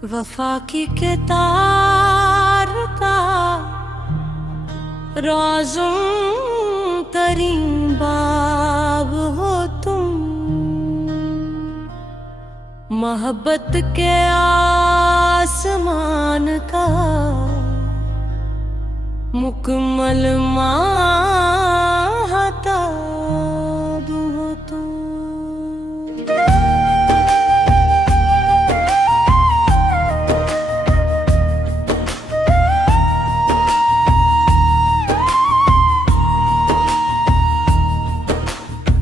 वफा की कितार का राज़ुम तरीन बाब हो तुम। मोहब्बत के आसमान का मुकम्मल महताब हो तुम।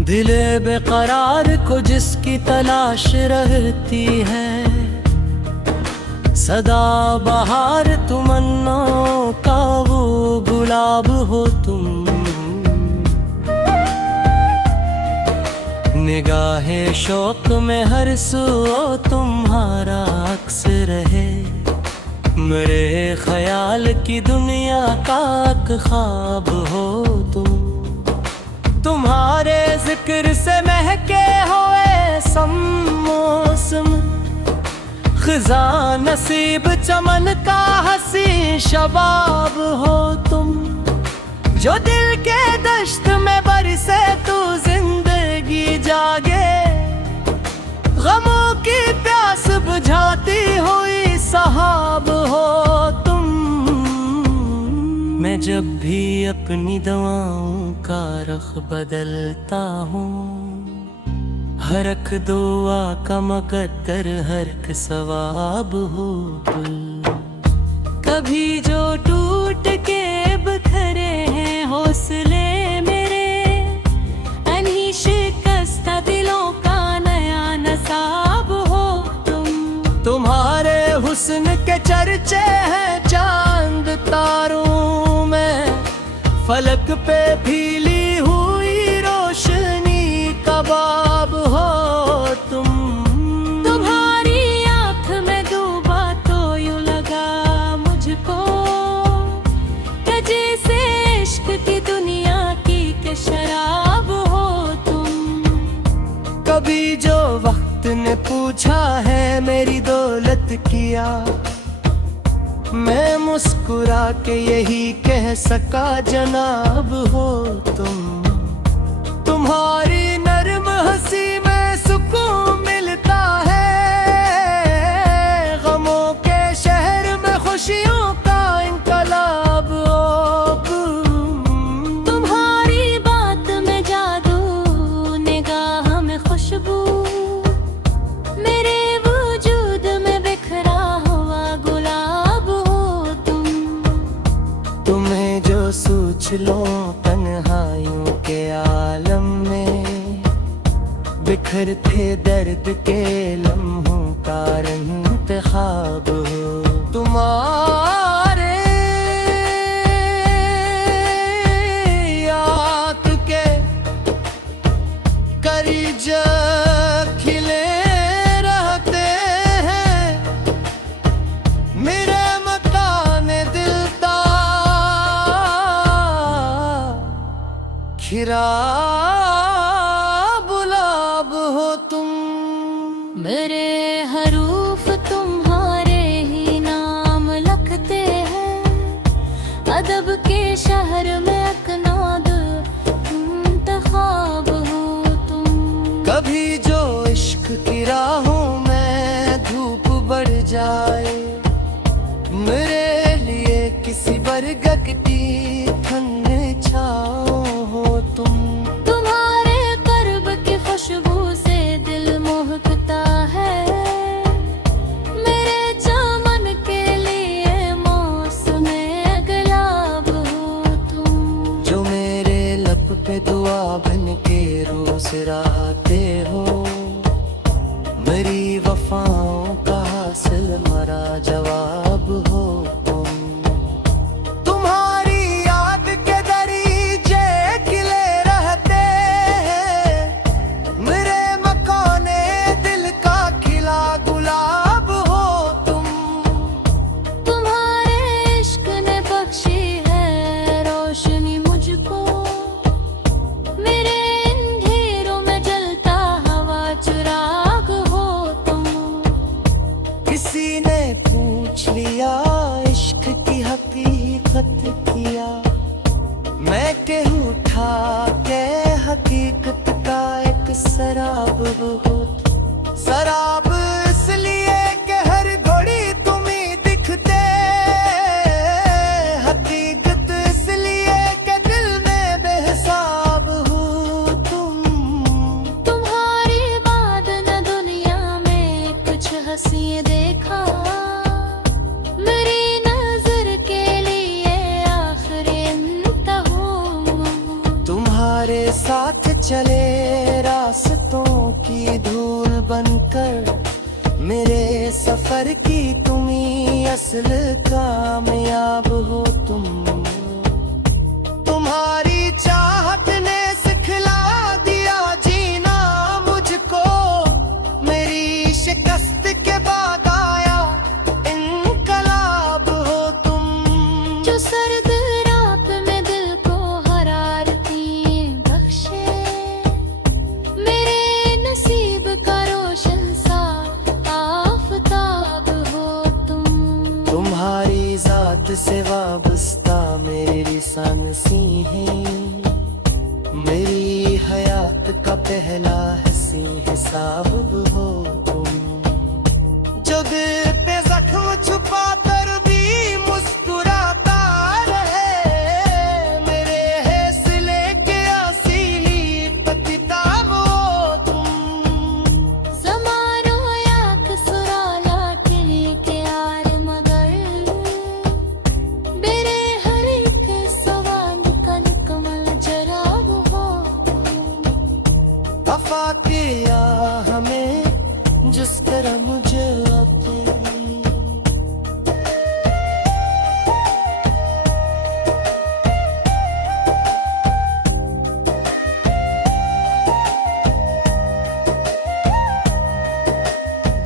दिले बेकरार को जिसकी तलाश रहती है, सदा बहार तमन्नाओं का वो गुलाब हो तुम। निगाहे शौक में हर सू तुम्हारा अक्स रहे, मेरे ख्याल की दुनिया का एक ख्वाब हो तुम। तुम्हारे जिक्र से महके हुए सम मौसम, खिजा नसीब चमन का हंसी शबाब हो तुम। जो दिल के दश्त में बरसे तू जिंदगी जागे, गमों की प्यास बुझाती हुई सहाब हो तुम। मैं जब भी अपनी दवाओं का रख बदलता हूँ, हर एक दुआ का मुकद्दर हर एक सवाब हो तुम। कभी जो टूट के बिखरे हैं हौसले मेरे, अनही शिकस्ता दिलों का नया नसाब हो तुम। तुम्हारे हुस्न के चर्चे हैं चांद तारों में, फलक पे फीली हुई रोशनी का बाब हो तुम। तुम्हारी आँख में डूबा तो यूं लगा मुझको कि जैसे इश्क की दुनिया की के शराब हो तुम। कभी जो वक्त ने पूछा है मेरी दौलत किया, मैं मुस्कुरा के यही कह सका जनाब हो तुम। तुम्हारी नर्म हंसी में सुकून मिलता है, गमों के शहर में खुशियों का इनकलाब हो तुम। तुम्हारी बात में जादू, निगाह में खुशबू, मेरे वजूद में बिखरा हुआ गुलाब हो तुम। तुम्हें जो सोच लो तन्हाइयों के आलम में, बिखरते दर्द के लम्हों का इंतखाब हो। तुम्हारे याद के करीज खिले रहते हैं, मेरे मकान दिल दा खिरा गुलाब हो तुम। मेरे हरूफ तुम्हारे ही नाम लिखते हैं, अदब के शहर में अकनाद इंतखाब हो तुम। कभी जो इश्क की राहों में धूप बढ़ जाए, मेरे लिए किसी बरगद की ठंडी छाँव हो तुम। तुम्हारे कर्ब की खुशबू से दिल महकता है, मेरे चमन के लिए मौसम गुलाब हो तुम। जो मेरे लब पे दुआ बन के रोज रहते हो, मेरी वफाओं का हासिल मरा जवाब हो तुम। तुम्हारी याद के दरीचे खिले रहते हैं, मेरे मकाने दिल का खिला गुलाब हो तुम। तुम्हारे इश्क ने बख्शी है रोशनी मुझको, मेरे अंधेरों में जलता हवा चिराग हो तुम। किसी ने धूल बनकर मेरे सफर की तुम ही असल कामयाब हो तुम। तुम्हारी चाहत ने सिखला दिया जीना मुझको, मेरी शिकस्त के बाद आया इनकलाब हो तुम। जो सर्द रात में दिल को हरारती बख्शे, मेरे नसीब का रोशन सा आफताब हो तुम। तुम्हारी जात से वाबस्ता मेरी सांसी है, मेरी हयात का पहला हंसी हिसाब हो तुम। जो दिल पे जख्म छुपा कर भी मुस्कुराता रहे, मेरे हौसले के आसीली पतिताब हो तुम। ज़मानो याक सुराला किरी के यार मगर, मेरे हर एक सवाल का निकमल जराब हो तुम। वफा किया हमें जिस तरह मुझे आते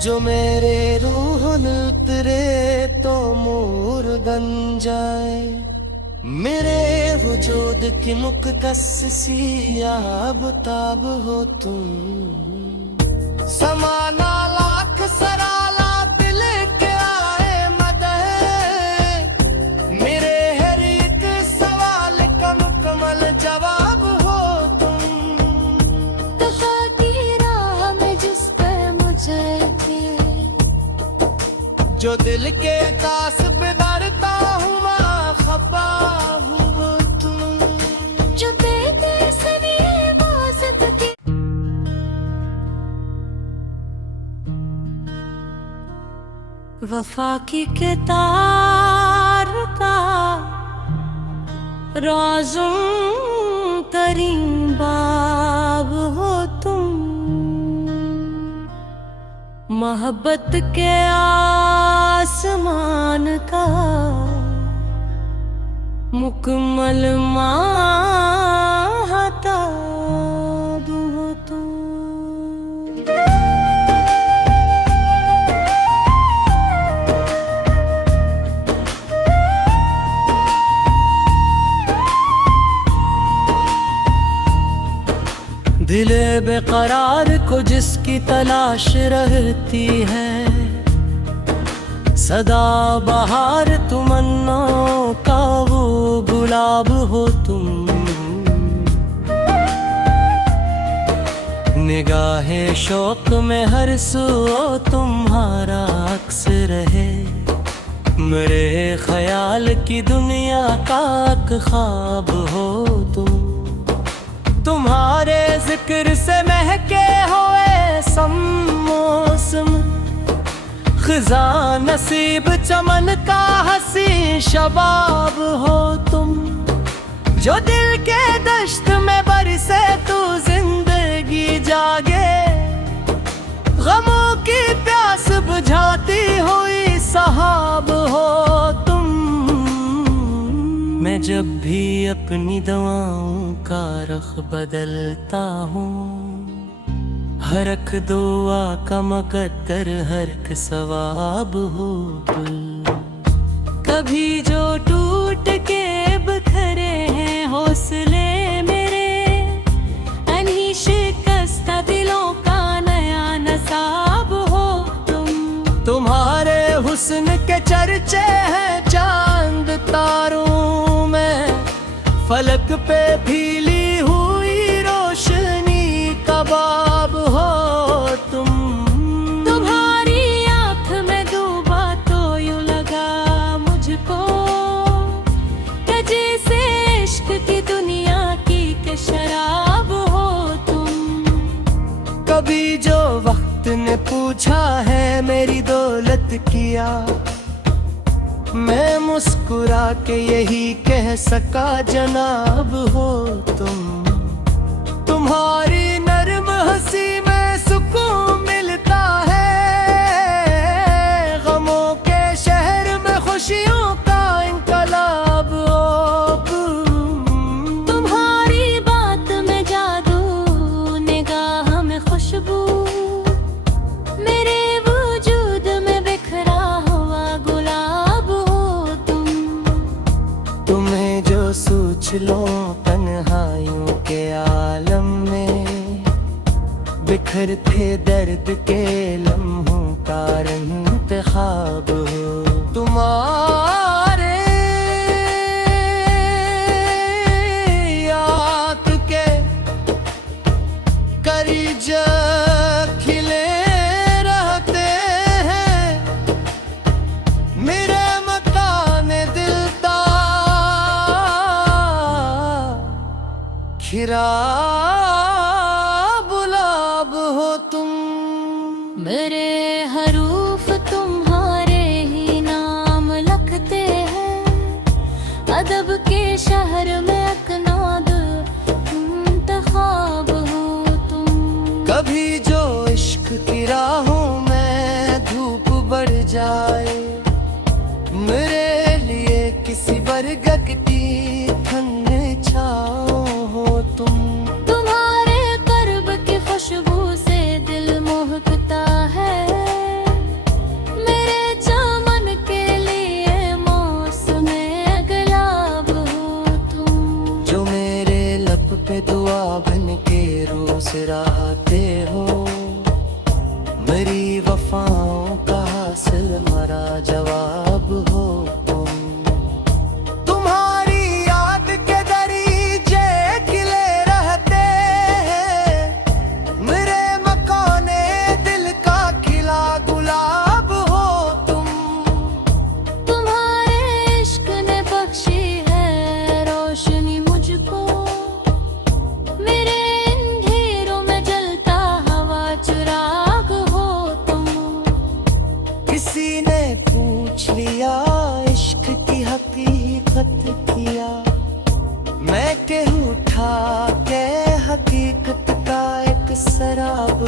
जो मेरे रूह में उतरे तो मूर बन जाए, मेरे वजूद की मुक़द्दस सी आबताब हो तुम। समाना लाख सराला दिल के आए मदद, मेरे हर एक सवाल का मुकम्मल जवाब हो तुम। दफा की राह में जिस पर मुझे थे, जो दिल के कास बिदारता हुआ खबा हो तुम। जो बेटे सनी बाज़त की वफा की कितार का राज़ुम तरीन बाब हो तुम। मोहब्बत के आसमान का मुकम्मल माहताब हो तुम। दिले बेकरार को जिसकी तलाश रहती है, सदा बहार तमन्नाओं का वो गुलाब हो तुम। निगाहे शौक में हर सू तुम्हारा अक्स रहे, मेरे ख्याल की दुनिया का एक ख्वाब हो तुम। तुम्हारे जिक्र से महके हुए सम मौसम, खिज़ा नसीब चमन का हंसी शबाब हो तुम। जो दिल के दश्त में बरसे तू जिंदगी जागे, गमों की प्यास बुझाती हुई सहाब हो तुम। मैं जब भी अपनी दवाओं का रख बदलता हूँ, हर एक दुआ का मुकद्दर हर एक सवाब हो तुम। कभी जो टूट के बिखरे हैं हौसले मेरे, अनही शिकस्ता दिलों का नया नसाब हो तुम। तुम्हारे हुस्न के चर्चे हैं चांद तारों में, फलक पे फीली हुई रोशनी का बाब हो तुम। तुम्हारी आँख में डूबा तो यूं लगा मुझको, कि जैसे इश्क की दुनिया की के शराब हो तुम। कभी जो वक्त ने पूछा है मेरी दौलत किया, मैं मुस्कुरा के यही कह सका जनाब हो तुम। तुम्हारी नर्म हंसी में सुकून मुश्किलों तन्हाइयों के आलम में बिखरते दर्द के लम्हों का इंतखाब हो तुम्हारे याद के करीज खिले रहते हैं मेरे मकाने दिलता खिरा गुलाब हो तुम। मेरे हरूफ तुम्हारे ही नाम लिखते हैं अदब के शहर में अकनाद इंतखाब हो तुम। कभी जो इश्क की राहों में धूप बढ़ जाए मेरे लिए किसी बरगद की ठंडी छाँव हो तुम। तुम्हारे कर्ब की खुशबू से दिल महकता है मेरे चमन के लिए मौसमे गुलाब हो तुम। जो मेरे लब पे दुआ बन के रोज रहते हो मेरी वफाओं का हासिल मरा जवाब हो तुम। तुम्हारी याद के दरीचे खिले रहते हैं मेरे मकाने दिल का खिला गुलाब हो तुम। तुम्हारे इश्क ने बख्शी है रोशनी मुझको मेरे अंधेरों में जलता हवा चिराग हो तुम। किसी ने पूछ लिया इश्क की हकीकत किया मैं के उठा के हकीकत का एक शराब